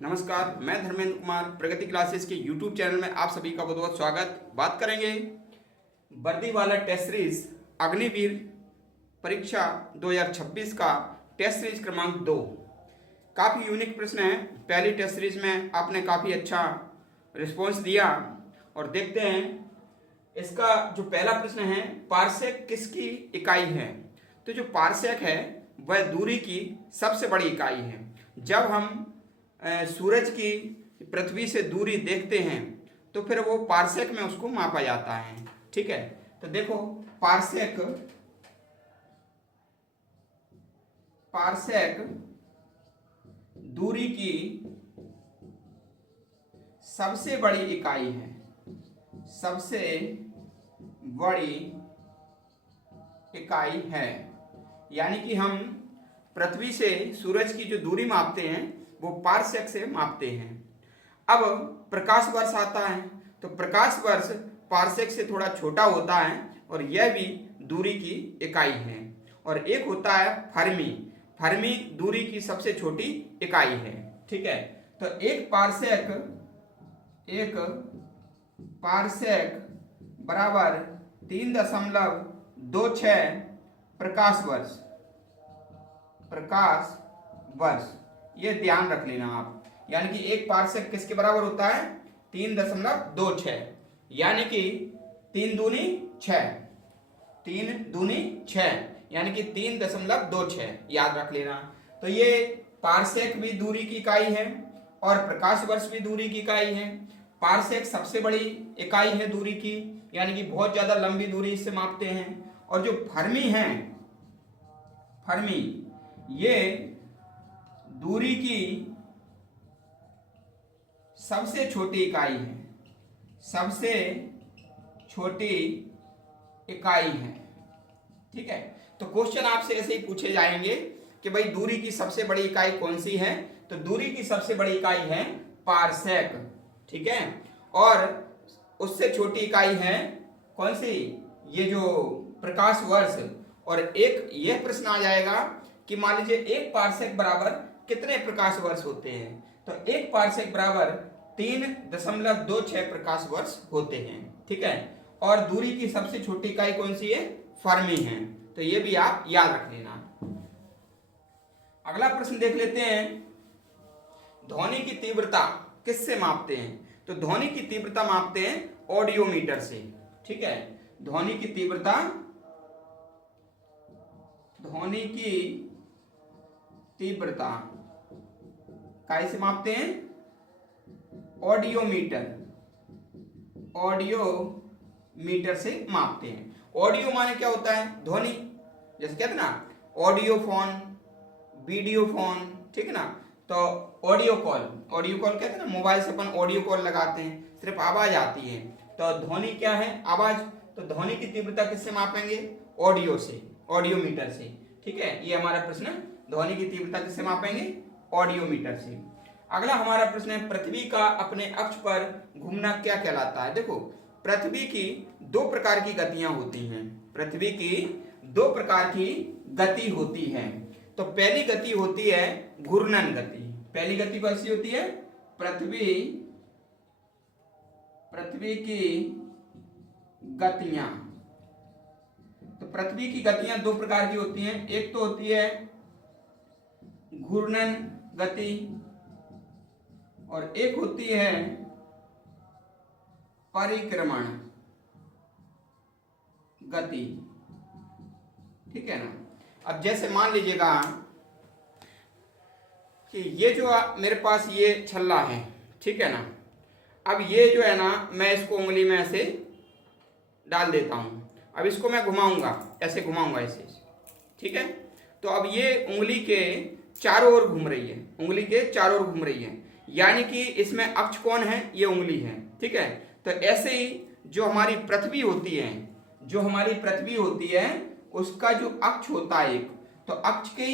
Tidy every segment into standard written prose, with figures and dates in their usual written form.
नमस्कार, मैं धर्मेंद्र कुमार प्रगति क्लासेस के YouTube चैनल में आप सभी का बहुत बहुत स्वागत। बात करेंगे वर्दी वाला टेस्ट सीरीज अग्निवीर परीक्षा 2026 का टेस्ट सीरीज क्रमांक 2। काफ़ी यूनिक प्रश्न है। पहली टेस्ट सीरीज में आपने काफ़ी अच्छा रिस्पॉन्स दिया और देखते हैं इसका जो पहला प्रश्न है, पारसेक किसकी इकाई है। तो जो पारसेक है वह दूरी की सबसे बड़ी इकाई है। जब हम सूरज की पृथ्वी से दूरी देखते हैं तो फिर वो पारसेक में उसको मापा जाता है। ठीक है, तो देखो पारसेक दूरी की सबसे बड़ी इकाई है। सबसे बड़ी इकाई है, यानी कि हम पृथ्वी से सूरज की जो दूरी मापते हैं वो पारसेक से मापते हैं। अब प्रकाश वर्ष आता है तो प्रकाश वर्ष पारसेक से थोड़ा छोटा होता है और यह भी दूरी की इकाई है। और एक होता है फर्मी। फर्मी दूरी की सबसे छोटी इकाई है। ठीक है, तो एक पारसेक बराबर 3.26 प्रकाश वर्ष। ये ध्यान रख लेना आप, यानी कि एक पारसेक किसके बराबर होता है 3.26, यानी कि 3 दूनी 6, यानी कि 3.26 याद रख लेना। तो ये पारसेक भी दूरी की इकाई है और प्रकाश वर्ष भी दूरी की इकाई है। पारसेक सबसे बड़ी इकाई है दूरी की, यानी कि बहुत ज्यादा लंबी दूरी इससे मापते हैं। और जो फर्मी ये दूरी की सबसे छोटी इकाई है। सबसे छोटी इकाई है। ठीक है, तो क्वेश्चन आपसे ऐसे ही पूछे जाएंगे कि भाई दूरी की सबसे बड़ी इकाई कौन सी है। तो दूरी की सबसे बड़ी इकाई है पारसेक। ठीक है, और उससे छोटी इकाई है कौन सी, ये जो प्रकाश वर्ष। और एक यह प्रश्न आ जाएगा कि मान लीजिए एक पारसेक बराबर कितने प्रकाश वर्ष होते हैं। तो एक पारसेक बराबर 3.26 प्रकाश वर्ष होते हैं। ठीक है, और दूरी की सबसे छोटी इकाई कौन सी है, फर्मी है। तो ये भी आप याद रख लेना। अगला प्रश्न देख लेते हैं, ध्वनि की तीव्रता किससे मापते हैं। तो ध्वनि की तीव्रता मापते हैं ऑडियोमीटर से। ठीक है, ध्वनि की तीव्रता कैसे मापते हैं, ऑडियोमीटर से मापते हैं। ऑडियो माने क्या होता है, ध्वनि। जैसे कहते हैं ना ऑडियो फोन, वीडियो फोन। ठीक है ना, तो ऑडियो कॉल कहते हैं ना, मोबाइल से अपन ऑडियो कॉल लगाते हैं, सिर्फ आवाज आती है। तो ध्वनि क्या है, आवाज। तो ध्वनि की तीव्रता किससे मापेंगे, ऑडियोमीटर से। ठीक है, ये हमारा प्रश्न, ध्वनि की तीव्रता किससे मापेंगे, ऑडियोमीटर से। अगला हमारा प्रश्न है, पृथ्वी का अपने अक्ष पर घूमना क्या कहलाता है। देखो, पृथ्वी की दो प्रकार की गतियां होती हैं। पृथ्वी की दो प्रकार की गति होती है। तो पहली गति होती है घूर्णन गति। पहली गति कैसी होती है, पृथ्वी की गतियां। तो पृथ्वी की गतियां दो प्रकार की होती हैं। एक तो होती है घूर्णन गति और एक होती है परिक्रमण गति। ठीक है ना। अब जैसे मान लीजिएगा कि ये जो मेरे पास ये छल्ला है, ठीक है ना। अब ये जो है ना, मैं इसको उंगली में ऐसे डाल देता हूं। अब इसको मैं घुमाऊंगा, ऐसे घुमाऊंगा ऐसे। ठीक है, तो अब ये उंगली के चारों ओर घूम रही है, यानी कि इसमें अक्ष कौन है, ये उंगली है। ठीक है, तो ऐसे ही जो हमारी पृथ्वी होती है उसका जो अक्ष होता है एक, तो अक्ष के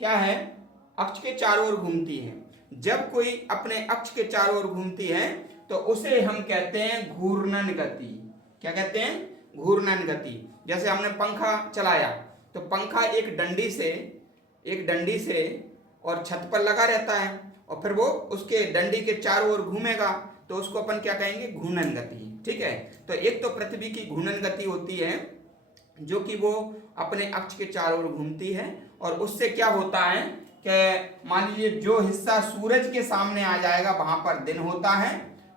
क्या है, अक्ष के चारों ओर घूमती है। जब कोई अपने अक्ष के चारों ओर घूमती है तो उसे हम कहते हैं घूर्णन गति। क्या कहते हैं, घूर्णन गति। जैसे हमने पंखा चलाया तो पंखा एक डंडी से और छत पर लगा रहता है और फिर वो उसके डंडी के चारों ओर घूमेगा, तो उसको अपन क्या कहेंगे, घूर्णन गति। ठीक है, तो एक तो पृथ्वी की घूर्णन गति होती है जो कि वो अपने अक्ष के चारों ओर घूमती है, और उससे क्या होता है कि मान लीजिए जो हिस्सा सूरज के सामने आ जाएगा वहां पर दिन होता है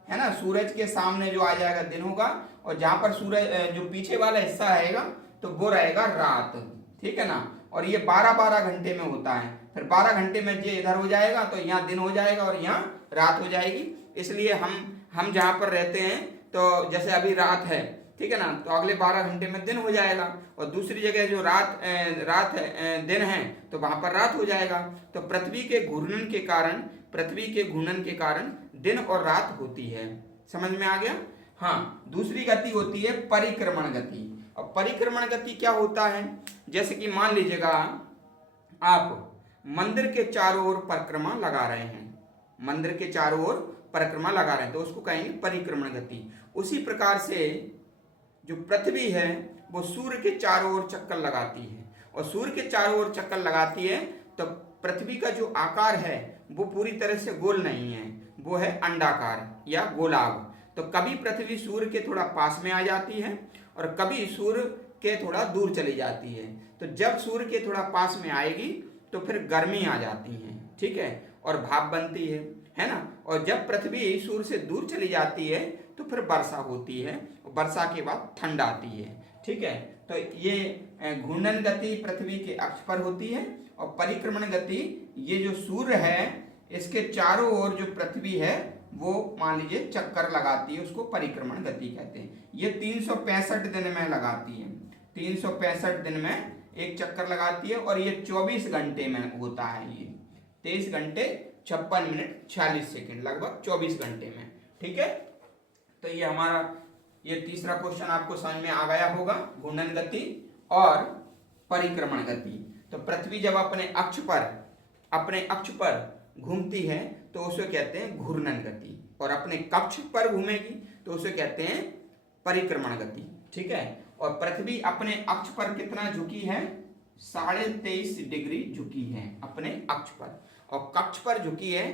ना, सूरज के सामने जो आ जाएगा दिन होगा, और जहां पर सूरज जो पीछे वाला हिस्सा रहेगा तो वो रहेगा रात। ठीक है ना, और ये 12-12 घंटे में होता है, फिर 12 घंटे में ये इधर हो जाएगा तो यहाँ दिन हो जाएगा और यहाँ रात हो जाएगी। इसलिए हम जहाँ पर रहते हैं तो जैसे अभी रात है, ठीक है ना, तो अगले 12 घंटे में दिन हो जाएगा, और दूसरी जगह जो रात है दिन है तो वहां पर रात हो जाएगा। तो पृथ्वी के घूर्णन के कारण दिन और रात होती है। समझ में आ गया? हाँ, दूसरी गति होती है परिक्रमण गति। और परिक्रमण गति क्या होता है, जैसे कि मान लीजिएगा आप मंदिर के चारों ओर परिक्रमा लगा रहे हैं, मंदिर के चारों ओर परिक्रमा लगा रहे हैं तो उसको कहेंगे परिक्रमण गति। उसी प्रकार से जो पृथ्वी है वो सूर्य के चारों ओर चक्कर लगाती है, और सूर्य के चारों ओर चक्कर लगाती है तो पृथ्वी का जो आकार है वो पूरी तरह से गोल नहीं है, वो है अंडाकार या गोलाभ। तो कभी पृथ्वी सूर्य के थोड़ा पास में आ जाती है और कभी सूर्य के थोड़ा दूर चली जाती है। तो जब सूर्य के थोड़ा पास में आएगी तो फिर गर्मी आ जाती है, ठीक है, और भाप बनती है ना, और जब पृथ्वी सूर्य से दूर चली जाती है तो फिर वर्षा होती है, और वर्षा के बाद ठंड आती है। ठीक है, तो ये घूर्णन गति पृथ्वी के अक्ष पर होती है, और परिक्रमण गति ये जो सूर्य है इसके चारों ओर जो पृथ्वी है वो मान लीजिए चक्कर लगाती है, उसको परिक्रमण गति कहते हैं। ये 365 दिन में लगाती है, 365 दिन में एक चक्कर लगाती है, और ये 24 घंटे में होता है, ये 23 घंटे 56 मिनट 46 सेकंड, लगभग 24 घंटे में। ठीक है, तो ये हमारा ये तीसरा क्वेश्चन आपको समझ में आ गया होगा, घूर्णन गति और परिक्रमण गति। तो पृथ्वी जब अपने अक्ष पर घूमती है तो उसे कहते हैं घूर्णन गति, और अपने कक्ष पर घूमेगी तो उसे कहते हैं परिक्रमण गति। ठीक है, और पृथ्वी अपने अक्ष पर कितना झुकी है, 23.5 डिग्री झुकी है अपने अक्ष पर, और कक्ष पर झुकी है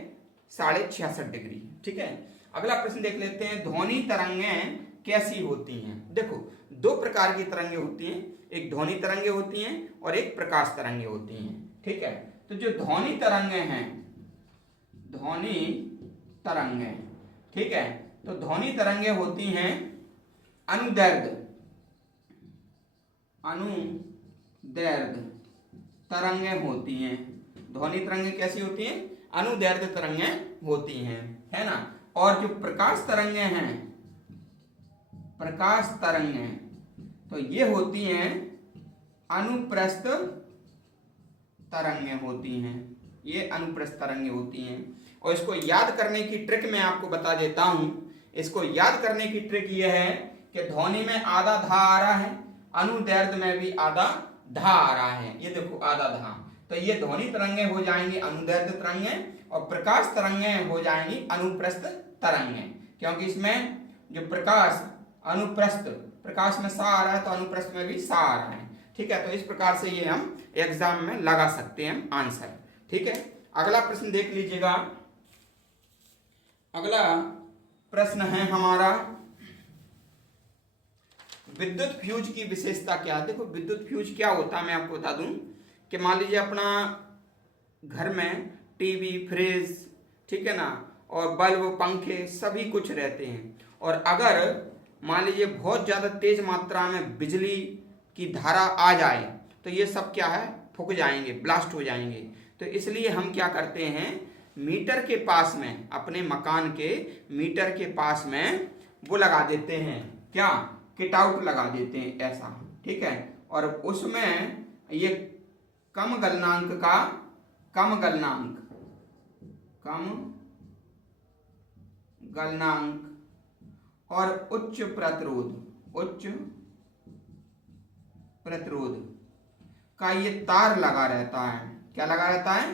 66.5 डिग्री। ठीक है, अगला प्रश्न देख लेते हैं, ध्वनि तरंगें कैसी होती हैं। देखो, दो प्रकार की तरंगें होती हैं, एक ध्वनि तरंगें होती हैं और एक प्रकाश तरंगें होती हैं। ठीक है, तो जो ध्वनि तरंगें हैं, ध्वनि तरंगें, ठीक है, तो ध्वनि तरंगें होती हैं अनुदैर्ध्य तरंगें होती हैं। ध्वनि तरंगें कैसी होती हैं, अनुदैर्ध्य तरंगें होती हैं, है ना। और जो प्रकाश तरंगें हैं, प्रकाश तरंगें तो ये होती हैं अनुप्रस्थ तरंगें होती हैं, ये अनुप्रस्थ तरंगें होती हैं। और इसको याद करने की ट्रिक मैं आपको बता देता हूं। इसको याद करने की ट्रिक ये है कि ध्वनि में आधा धा आ रहा है, अनुदैर्ध्य में भी आधा धा आ रहा है, ये देखो आधा धा, तो ये ध्वनि तरंगें हो जाएंगी अनुदैर्ध्य तरंगें, और प्रकाश तरंगें हो जाएंगी अनुप्रस्थ तरंगें, क्योंकि इसमें जो प्रकाश अनुप्रस्थ, प्रकाश में सा आ रहा है तो अनुप्रस्थ में भी सा आ रहा है। ठीक है, तो इस प्रकार से ये हम एग्जाम में लगा सकते हैं आंसर। ठीक है, अगला प्रश्न देख लीजिएगा। अगला प्रश्न है हमारा, विद्युत फ्यूज की विशेषता क्या है। देखो, विद्युत फ्यूज क्या होता है मैं आपको बता दूं कि मान लीजिए अपना घर में टीवी, फ्रिज, ठीक है ना, और बल्ब, पंखे सभी कुछ रहते हैं, और अगर मान लीजिए बहुत ज़्यादा तेज मात्रा में बिजली की धारा आ जाए तो ये सब क्या है, फूक जाएंगे, ब्लास्ट हो जाएंगे। तो इसलिए हम क्या करते हैं, मीटर के पास में, अपने मकान के मीटर के पास में वो लगा देते हैं, क्या, किट आउट लगा देते हैं ऐसा। ठीक है, और उसमें ये कम गलनांक और उच्च प्रतिरोध का ये तार लगा रहता है। क्या लगा रहता है,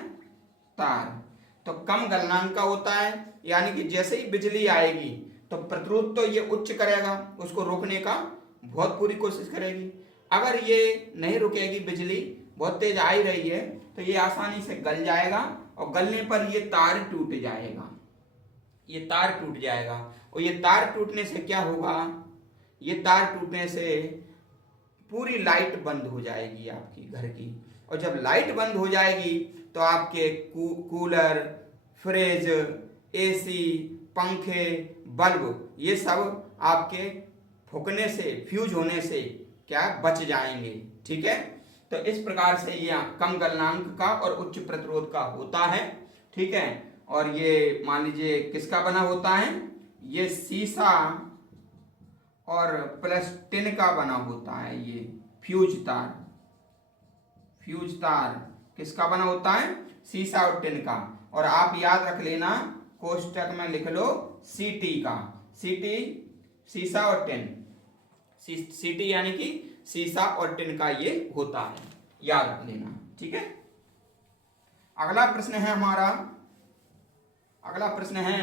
तार। तो कम गलनांक का होता है, यानी कि जैसे ही बिजली आएगी तो प्रतिरोध तो ये उच्च करेगा, उसको रोकने का बहुत पूरी कोशिश करेगी। अगर ये नहीं रुकेगी बिजली बहुत तेज आ ही रही है तो ये आसानी से गल जाएगा और गलने पर ये तार टूट जाएगा, ये तार टूट जाएगा। और ये तार टूटने से क्या होगा, ये तार टूटने से पूरी लाइट बंद हो जाएगी आपकी घर की। और जब लाइट बंद हो जाएगी तो आपके कूलर, फ्रिज, एसी, पंखे, बल्ब ये सब आपके फूकने से, फ्यूज होने से क्या बच जाएंगे। ठीक है, तो इस प्रकार से ये कम गलनांक का और उच्च प्रतिरोध का होता है। ठीक है, और ये मान लीजिए किसका बना होता है, ये शीशा और प्लस टिन का बना होता है। ये फ्यूज तार, फ्यूज तार किसका बना होता है, शीशा और टिन का। और आप याद रख लेना, कोष्टक में लिख लो सीटी का, सीटी शीशा और टिन, सीटी यानी कि शीशा और टिन का ये होता है, याद रख लेना। ठीक है, अगला प्रश्न है हमारा, अगला प्रश्न है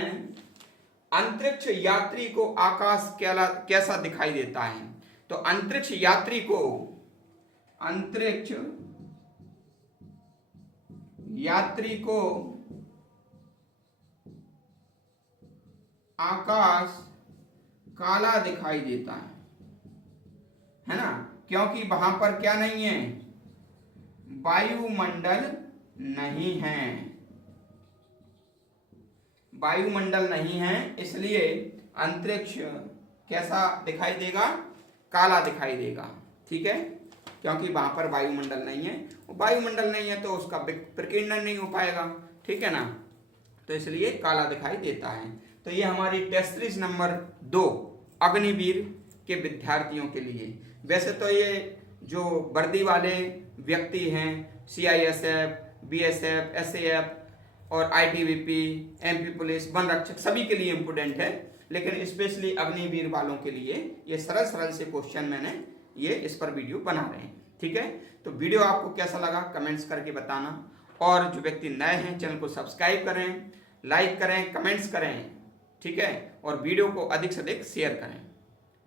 अंतरिक्ष यात्री को आकाश कैसा दिखाई देता है। तो अंतरिक्ष यात्री को, अंतरिक्ष यात्री को आकाश काला दिखाई देता है ना, क्योंकि वहां पर क्या नहीं है, वायुमंडल नहीं है, वायुमंडल नहीं है, इसलिए अंतरिक्ष कैसा दिखाई देगा, काला दिखाई देगा। ठीक है, क्योंकि वहां पर वायुमंडल नहीं है, वायुमंडल नहीं है तो उसका प्रकीर्णन नहीं हो पाएगा। ठीक है ना, तो इसलिए काला दिखाई देता है। तो ये हमारी टेस्ट सीरीज नंबर 2 अग्निवीर के विद्यार्थियों के लिए। वैसे तो ये जो वर्दी वाले व्यक्ति हैं, CISF, BSF, SAF और ITBP, MP पुलिस, वन रक्षक, सभी के लिए इम्पोर्टेंट है, लेकिन स्पेशली अग्निवीर वालों के लिए ये सरल सरल से क्वेश्चन मैंने ये इस पर वीडियो बना रहे हैं। ठीक है, तो वीडियो आपको कैसा लगा कमेंट्स करके बताना, और जो व्यक्ति नए हैं चैनल को सब्सक्राइब करें, लाइक करें, कमेंट्स करें। ठीक है, और वीडियो को अधिक से अधिक शेयर करें।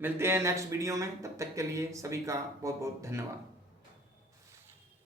मिलते हैं नेक्स्ट वीडियो में, तब तक के लिए सभी का बहुत बहुत धन्यवाद।